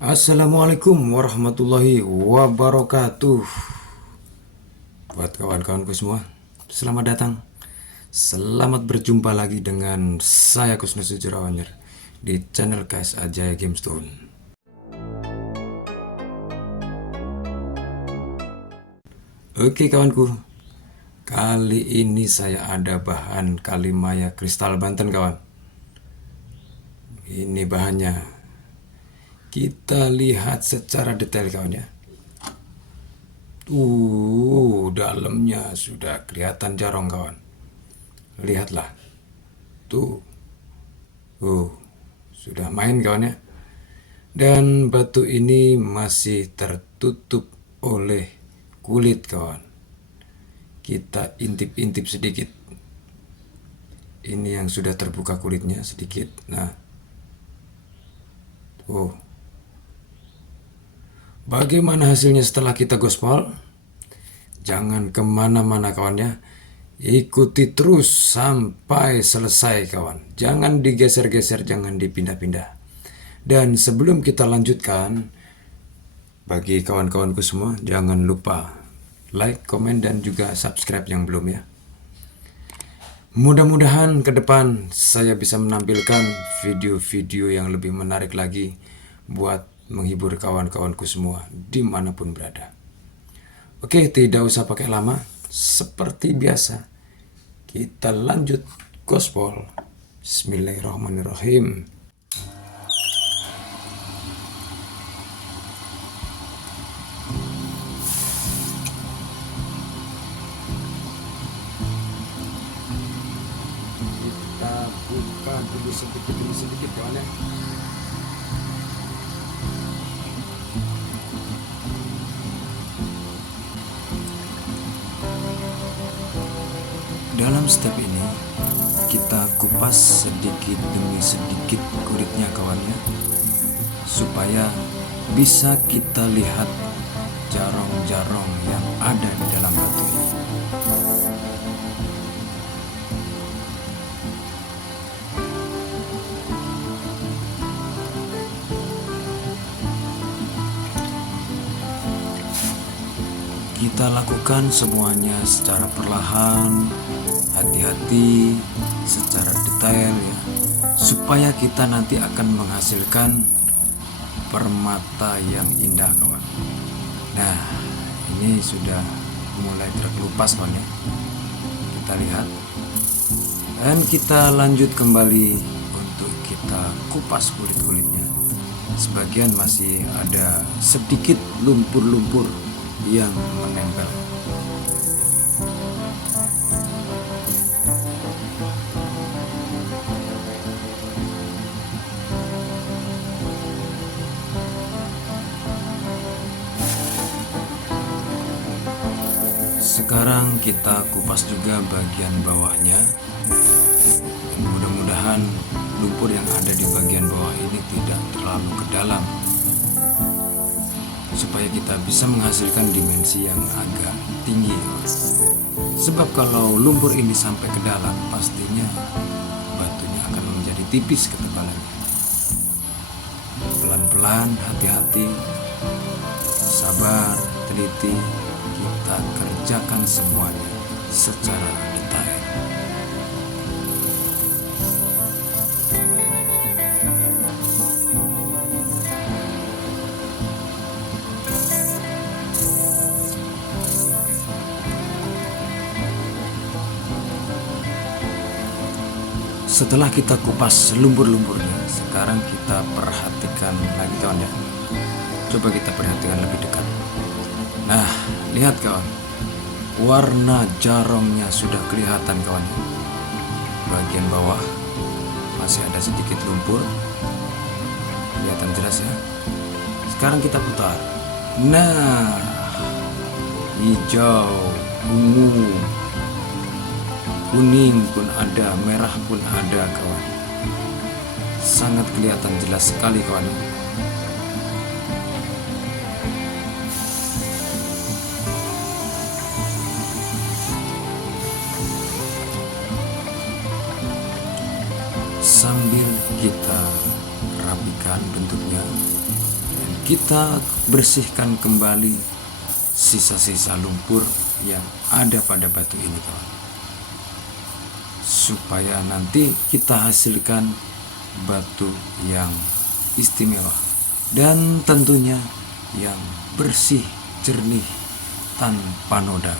Assalamualaikum warahmatullahi wabarakatuh. Buat kawan-kawanku semua, selamat datang. Selamat berjumpa lagi dengan saya Kusno Sejarawanyer di channel KS Ajaya Gamestone. Oke kawanku, kali ini saya ada bahan Kalimaya Kristal Banten kawan. Ini bahannya, kita lihat secara detail kawan ya. Dalamnya sudah kelihatan jarong kawan. Lihatlah. Tuh. Sudah main kawan ya. Dan batu ini masih tertutup oleh kulit kawan. Kita intip-intip sedikit. Ini yang sudah terbuka kulitnya sedikit. Nah. Tuh. Bagaimana hasilnya setelah kita gospel? Jangan kemana-mana kawan ya. Ikuti terus sampai selesai kawan. Jangan digeser-geser, jangan dipindah-pindah. Dan sebelum kita lanjutkan, bagi kawan-kawanku semua, jangan lupa like, komen, dan juga subscribe yang belum ya. Mudah-mudahan ke depan saya bisa menampilkan video-video yang lebih menarik lagi buat menghibur kawan-kawanku semua dimanapun berada. Oke, tidak usah pakai lama. Seperti biasa, kita lanjut gospel. Bismillahirrahmanirrahim. Kita buka dulu sedikit demi sedikit kawan ya. Dalam step ini, kita kupas sedikit demi sedikit kulitnya kawannya, supaya bisa kita lihat jarong-jarong yang ada di dalam batu ini. Kita lakukan semuanya secara perlahan, hati-hati, secara detail ya, supaya kita nanti akan menghasilkan permata yang indah kawan. Nah, ini sudah mulai terkelupas kawan ya. Kita lihat. Dan kita lanjut kembali untuk kita kupas kulit-kulitnya. Sebagian masih ada sedikit lumpur-lumpur yang menempel. Sekarang kita kupas juga bagian bawahnya. Mudah-mudahan lumpur yang ada di bagian bawah ini tidak terlalu ke dalam, supaya kita bisa menghasilkan dimensi yang agak tinggi. Sebab kalau lumpur ini sampai ke dalam, pastinya batunya akan menjadi tipis ketebalannya. Pelan-pelan, hati-hati, sabar, teliti, kita kerjakan semuanya secara detail. Setelah kita kupas lumpur-lumpurnya, sekarang kita perhatikan lagi kawan ya. Coba kita perhatikan lebih dekat. Nah, lihat kawan, warna jarongnya sudah kelihatan kawan. Bagian bawah masih ada sedikit lumpur, kelihatan jelas ya. Sekarang kita putar. Nah, hijau, ungu, kuning pun ada, merah pun ada kawan. Sangat kelihatan jelas sekali kawan. Sambil kita rapikan bentuknya, Dan kita bersihkan kembali sisa-sisa lumpur yang ada pada batu ini, kawan, supaya nanti kita hasilkan batu yang istimewa dan tentunya yang bersih, jernih, tanpa noda.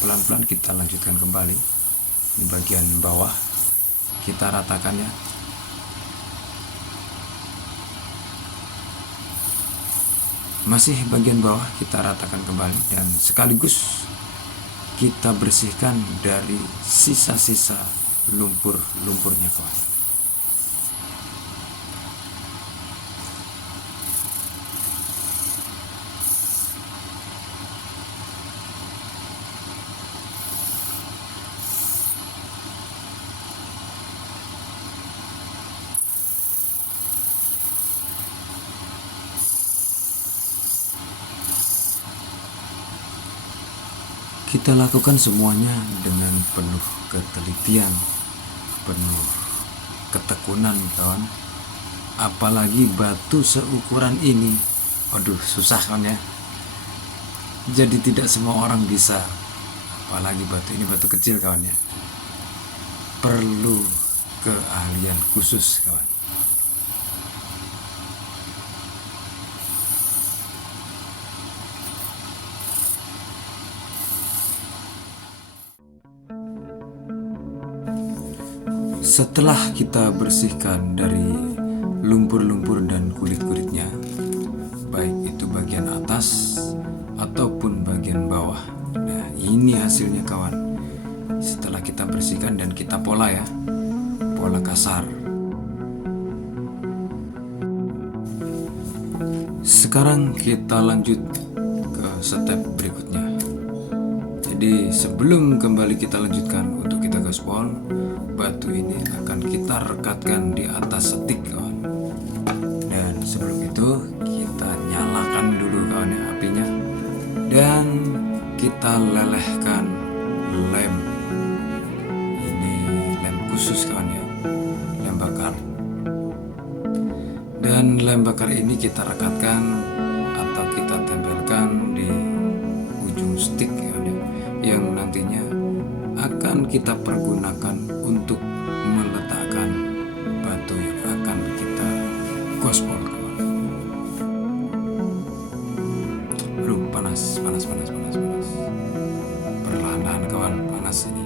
Pelan-pelan kita lanjutkan kembali di bagian bawah, kita ratakannya. Masih bagian bawah kita ratakan kembali dan sekaligus kita bersihkan dari sisa-sisa lumpur-lumpurnya, kawan. Kita lakukan semuanya dengan penuh ketelitian, penuh ketekunan, kawan. Apalagi batu seukuran ini, aduh susah, kawan ya. Jadi tidak semua orang bisa. Apalagi batu ini batu kecil, kawan ya. Perlu keahlian khusus, kawan. Setelah kita bersihkan dari lumpur-lumpur dan kulit-kulitnya, baik itu bagian atas ataupun bagian bawah. Nah, ini hasilnya, kawan. Setelah kita bersihkan dan kita pola ya, pola kasar. Sekarang kita lanjut ke step berikutnya. Jadi sebelum kembali kita lanjutkan untuk kita gaspol, batu ini akan kita rekatkan di atas setik, kawan. Dan sebelum itu kita nyalakan dulu, kawan ya, apinya, dan kita lelehkan lem. Ini lem khusus, kawan ya, lem bakar. Dan lem bakar ini kita rekatkan atau kita tempelkan di ujung stik, kawan ya, yang nantinya akan kita pergunakan untuk meletakkan batu yang akan kita gospol, kawan. Aduh, panas. Perlahan-lahan, kawan, panas ini.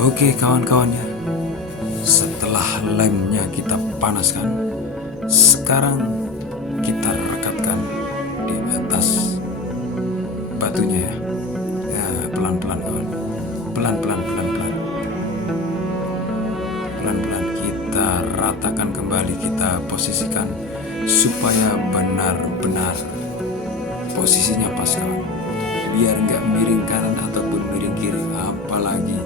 Oke, kawan-kawannya, setelah lemnya kita panaskan, sekarang kita rekatkan di atas batunya ya. Ya, pelan-pelan, kawan. Pelan-pelan kita ratakan kembali, kita posisikan supaya benar-benar posisinya pas, kawan. Biar nggak miring kanan ataupun miring kiri, apalagi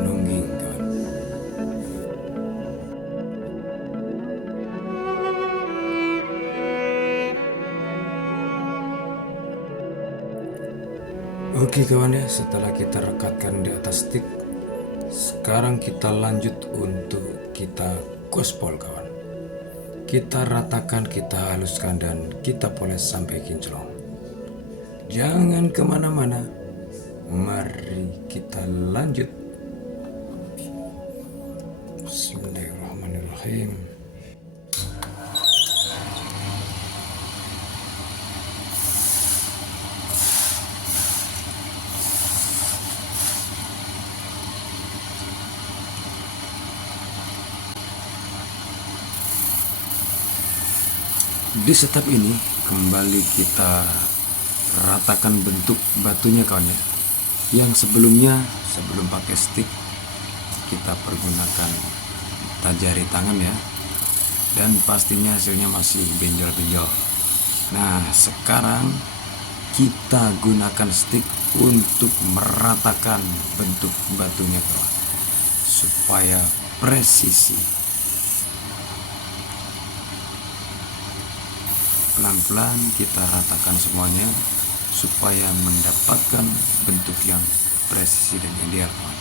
nungging, kawan. Oke, kawan ya, setelah kita rekatkan di atas stick, sekarang kita lanjut untuk kita gospol, kawan. Kita ratakan, kita haluskan, dan kita poles sampai kinclong. Jangan kemana-mana. Mari kita lanjut. Bismillahirrahmanirrahim. Di step ini kembali kita ratakan bentuk batunya kawan ya. Yang sebelumnya, sebelum pakai stick, kita pergunakan jari tangan ya. Dan pastinya hasilnya masih benjol-benjol. Nah, sekarang kita gunakan stick untuk meratakan bentuk batunya kawan, supaya presisi. Pelan-pelan kita ratakan semuanya supaya mendapatkan bentuk yang presisi dan ideal kawan.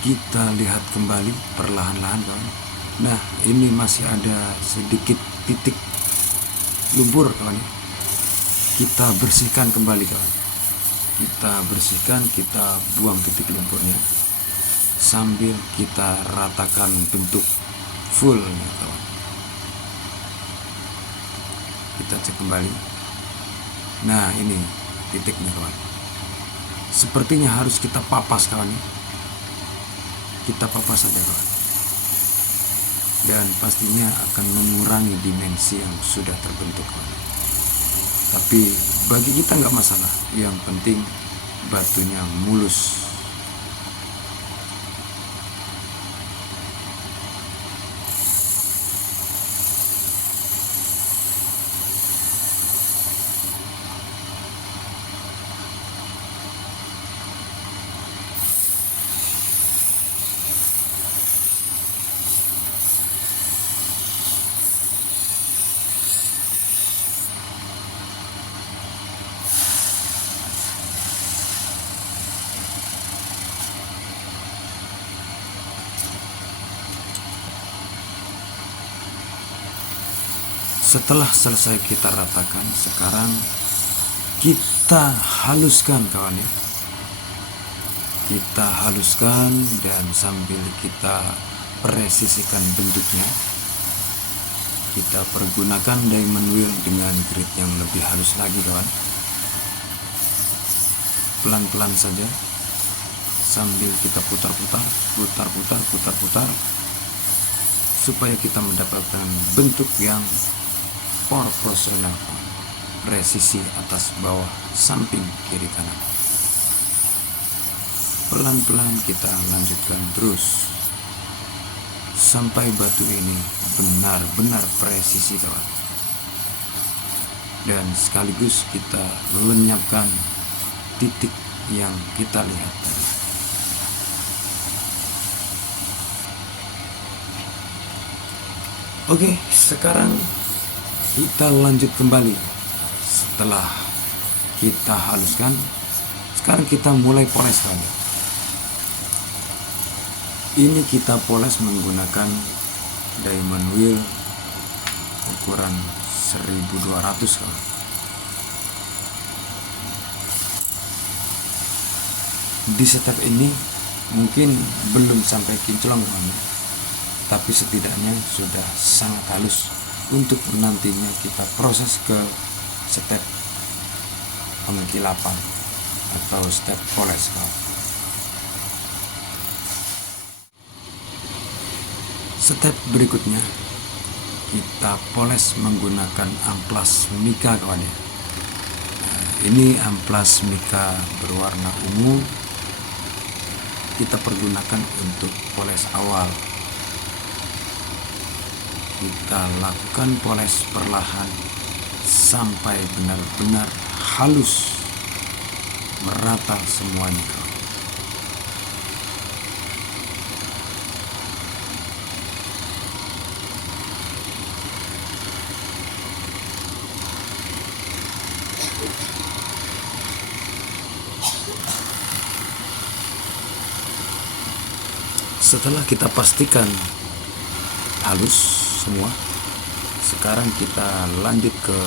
Kita lihat kembali perlahan-lahan kawan. Nah, ini masih ada sedikit titik lumpur kawan. Kita bersihkan kembali kawan. Kita bersihkan, kita buang titik lumpurnya sambil kita ratakan bentuk fullnya kawan. Kita cek kembali. Nah, ini titiknya kawan. Sepertinya harus kita papas kawan. Kita papas saja kawan. Dan pastinya akan mengurangi dimensi yang sudah terbentuk. Tapi bagi kita nggak masalah, yang penting batunya mulus. Setelah selesai kita ratakan, sekarang kita haluskan kawan ya. Kita haluskan dan sambil kita presisikan bentuknya, kita pergunakan diamond wheel dengan grit yang lebih halus lagi kawan. Pelan-pelan saja sambil kita putar-putar supaya kita mendapatkan bentuk yang proporsional, presisi atas bawah, samping, kiri, kanan. Pelan-pelan kita lanjutkan terus sampai batu ini benar-benar presisi kawan. Dan sekaligus kita melenyapkan titik yang kita lihat tadi. Oke, sekarang kita lanjut kembali. Setelah kita haluskan, sekarang kita mulai poles kawan. Ini kita poles menggunakan diamond wheel ukuran 1200 kawan. Di step ini mungkin belum sampai kinclong kawan, tapi setidaknya sudah sangat halus untuk nantinya kita proses ke step pengkilapan atau step poles kawan. Step berikutnya kita poles menggunakan amplas mika kawan ya. Ini amplas mika berwarna ungu, kita pergunakan untuk poles awal. Kita lakukan poles perlahan sampai benar-benar halus, merata semuanya kawan. Setelah kita pastikan halus semua, sekarang kita lanjut ke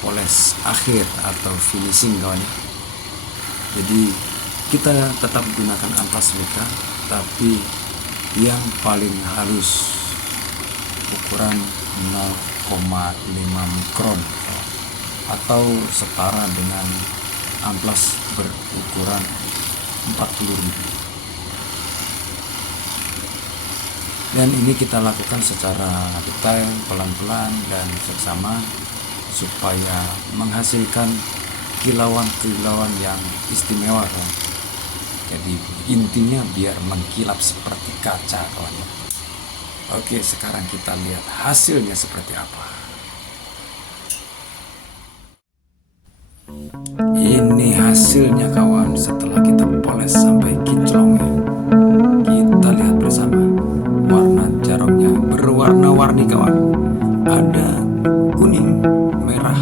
poles akhir atau finishing kawan ya. Jadi kita tetap gunakan amplas mica, tapi yang paling halus ukuran 0,5 mikron atau setara dengan amplas berukuran 40.000. Dan ini kita lakukan secara detail, pelan-pelan dan seksama supaya menghasilkan kilauan-kilauan yang istimewa kan. Jadi intinya biar mengkilap seperti kaca kawan. Oke, sekarang kita lihat hasilnya seperti apa. Ini hasilnya kawan setelah kita poles sampai kinclongnya. Kita lihat bersama. Warna jarumnya berwarna-warni kawan. Ada kuning, merah,